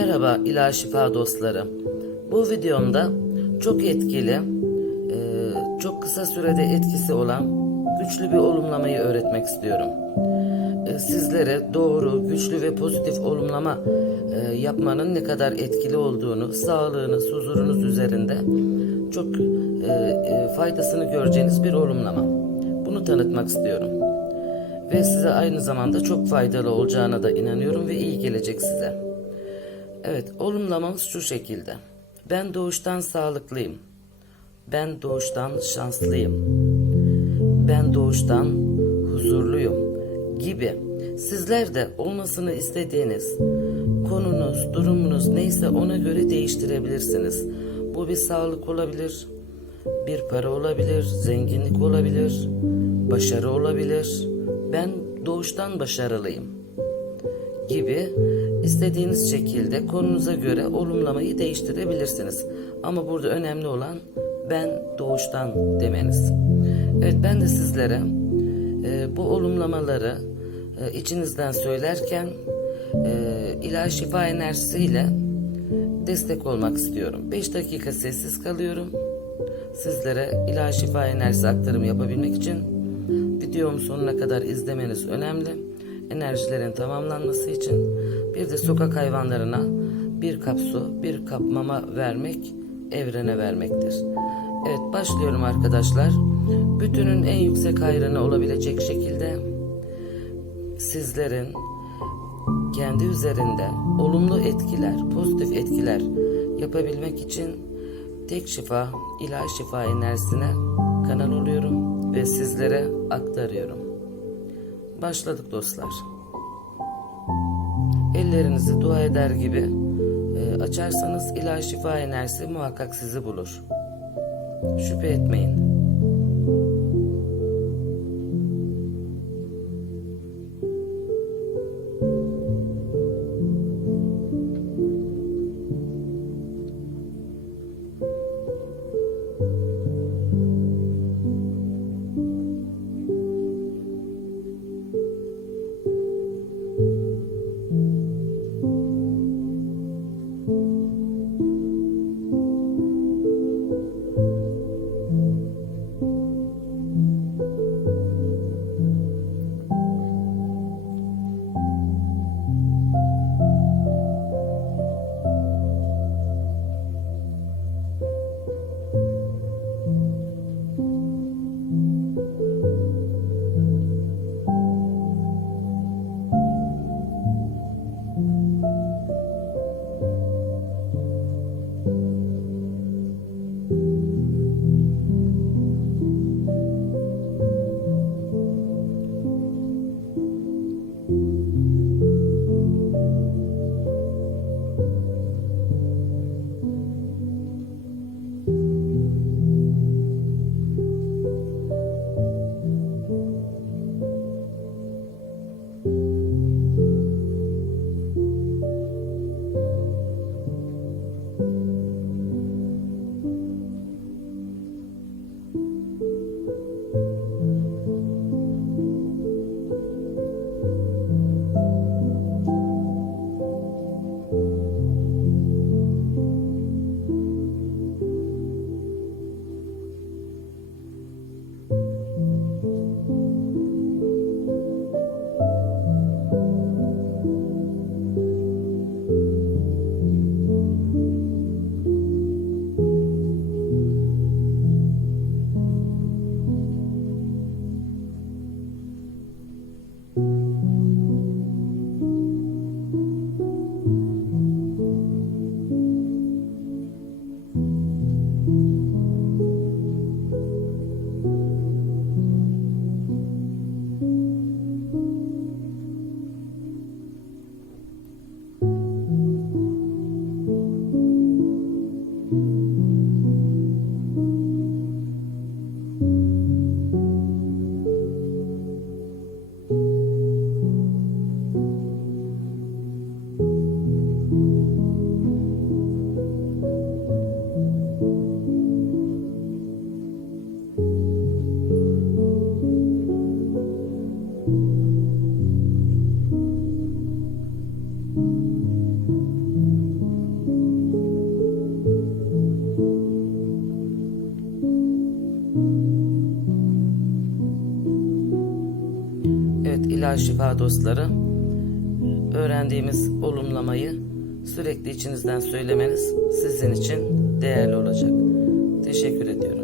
Merhaba ilahi şifa dostları. Bu videomda çok etkili, e, çok kısa sürede etkisi olan güçlü bir olumlamayı öğretmek istiyorum. E, Sizlere doğru, güçlü ve pozitif olumlama e, yapmanın ne kadar etkili olduğunu, sağlığınız, huzurunuz üzerinde çok faydasını göreceğiniz bir olumlama. Bunu tanıtmak istiyorum. Ve size aynı zamanda çok faydalı olacağına da inanıyorum ve iyi gelecek size. Evet, olumlamamız şu şekilde. Ben doğuştan sağlıklıyım. Ben doğuştan şanslıyım. Ben doğuştan huzurluyum gibi. Sizler de olmasını istediğiniz konunuz, durumunuz neyse ona göre değiştirebilirsiniz. Bu bir sağlık olabilir, bir para olabilir, zenginlik olabilir, başarı olabilir. Ben doğuştan başarılıyım gibi istediğiniz şekilde konunuza göre olumlamayı değiştirebilirsiniz. Ama burada önemli olan ben doğuştan demeniz. Evet ben de sizlere e, bu olumlamaları e, içinizden söylerken e, ilahi şifa enerjisiyle destek olmak istiyorum. 5 dakika sessiz kalıyorum. Sizlere ilahi şifa enerjisi aktarımı yapabilmek için videomu sonuna kadar izlemeniz önemli. Enerjilerin tamamlanması için bir de sokak hayvanlarına bir kap su, bir kap mama vermek evrene vermektir. Evet başlıyorum arkadaşlar. Bütünün en yüksek hayrını olabilecek şekilde sizlerin kendi üzerinde olumlu etkiler, pozitif etkiler yapabilmek için tek şifa, ilahi şifa enerjisine kanal oluyorum ve sizlere aktarıyorum. Başladık dostlar. Ellerinizi dua eder gibi e, açarsanız ilahi şifa enerjisi muhakkak sizi bulur. Şüphe etmeyin. İlahi şifa dostları öğrendiğimiz olumlamayı sürekli içinizden söylemeniz sizin için değerli olacak. Teşekkür ediyorum.